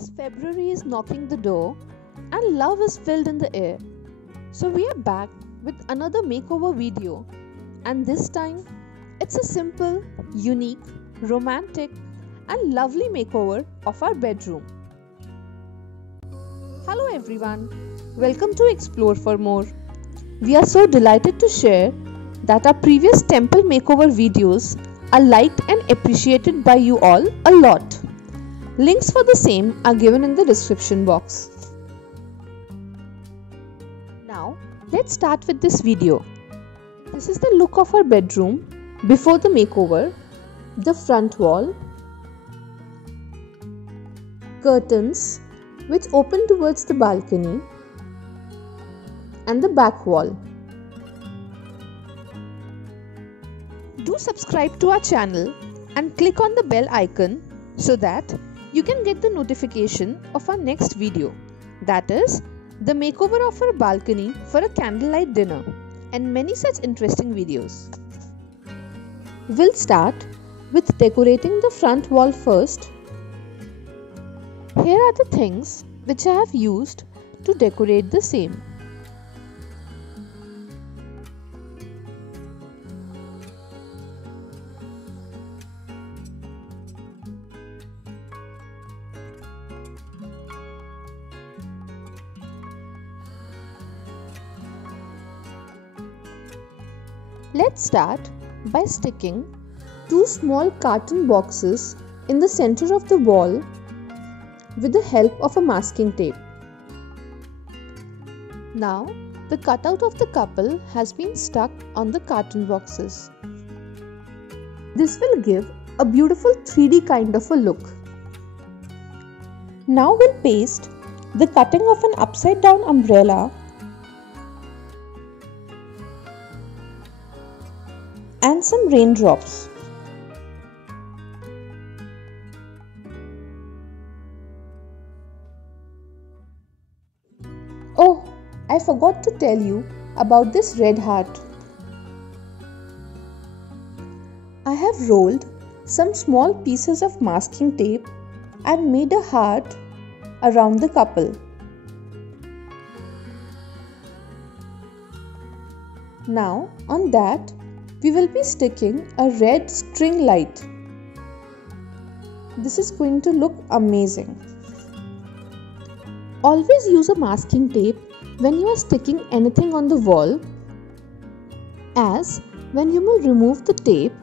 As February is knocking the door and love is filled in the air, so we are back with another makeover video, and this time it's a simple, unique, romantic and lovely makeover of our bedroom. Hello everyone, welcome to Explore for More. We are so delighted to share that our previous temple makeover videos are liked and appreciated by you all a lot. Links for the same are given in the description box. Now let's start with this video. This is the look of our bedroom before the makeover. The front wall, curtains which open towards the balcony, and the back wall. Do subscribe to our channel and click on the bell icon so that you can get the notification of our next video, that is the makeover of our balcony for a candlelight dinner, and many such interesting videos. We'll start with decorating the front wall first. Here are the things which I have used to decorate the same. Let's start by sticking two small carton boxes in the center of the wall with the help of a masking tape. Now the cutout of the couple has been stuck on the carton boxes. This will give a beautiful 3D kind of a look. Now we'll paste the cutting of an upside down umbrella and some raindrops. Oh, I forgot to tell you about this red heart. I have rolled some small pieces of masking tape and made a heart around the couple. Now on that we will be sticking a red string light. This is going to look amazing. Always use a masking tape when you are sticking anything on the wall, as when you will remove the tape,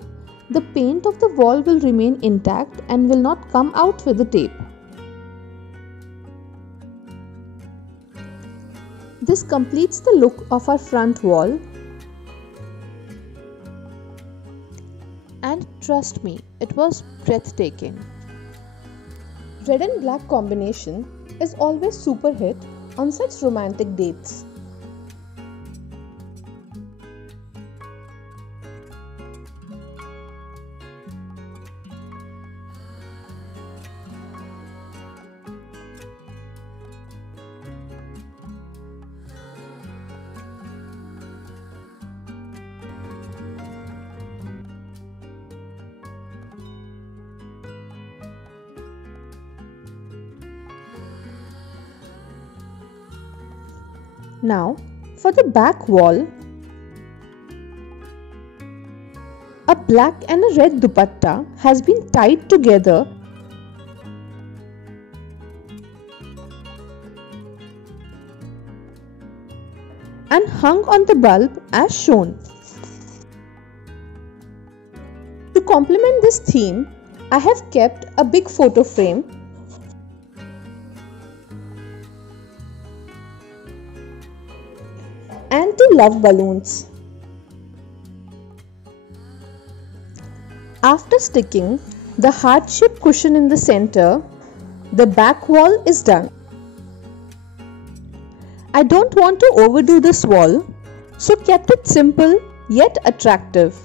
the paint of the wall will remain intact and will not come out with the tape. This completes the look of our front wall. And trust me, it was breathtaking. Red and black combination is always super hit on such romantic dates. Now for the back wall, a black and a red dupatta has been tied together and hung on the bulb as shown. To complement this theme, I have kept a big photo frame and two love balloons. After sticking the heart-shaped cushion in the center, the back wall is done. I don't want to overdo this wall, so kept it simple yet attractive.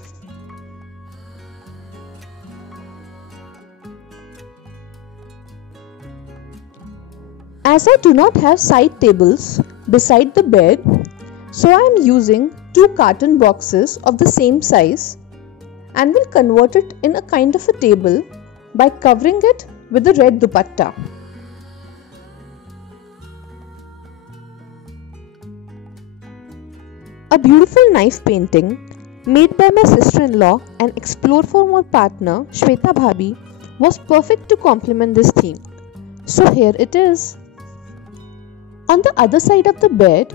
As I do not have side tables beside the bed, so I am using two carton boxes of the same size and will convert it in a kind of a table by covering it with the red dupatta. A beautiful knife painting made by my sister-in-law and Explore for More partner Shweta Bhabhi was perfect to complement this theme. So here it is. On the other side of the bed,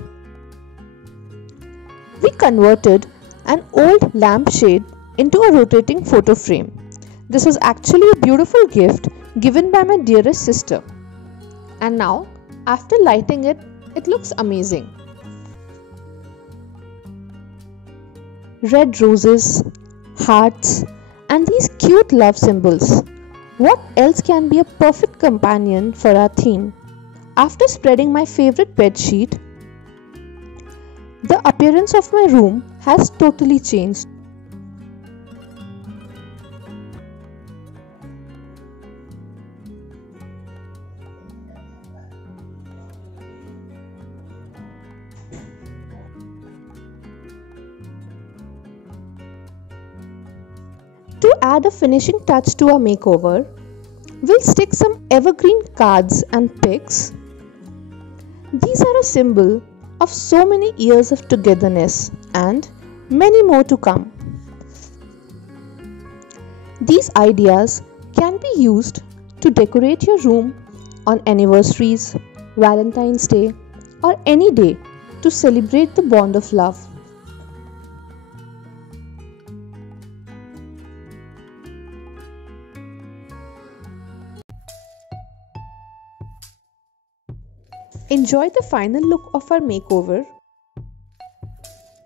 we converted an old lampshade into a rotating photo frame. This was actually a beautiful gift given by my dearest sister. And now, after lighting it, it looks amazing. Red roses, hearts, and these cute love symbols. What else can be a perfect companion for our theme? After spreading my favorite bed sheet, the appearance of my room has totally changed. To add a finishing touch to our makeover, we'll stick some evergreen cards and pics. These are a symbol of so many years of togetherness and many more to come. These ideas can be used to decorate your room on anniversaries, Valentine's Day, or any day to celebrate the bond of love. Enjoy the final look of our makeover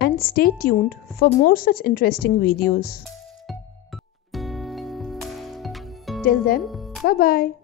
and stay tuned for more such interesting videos. Till then, bye bye.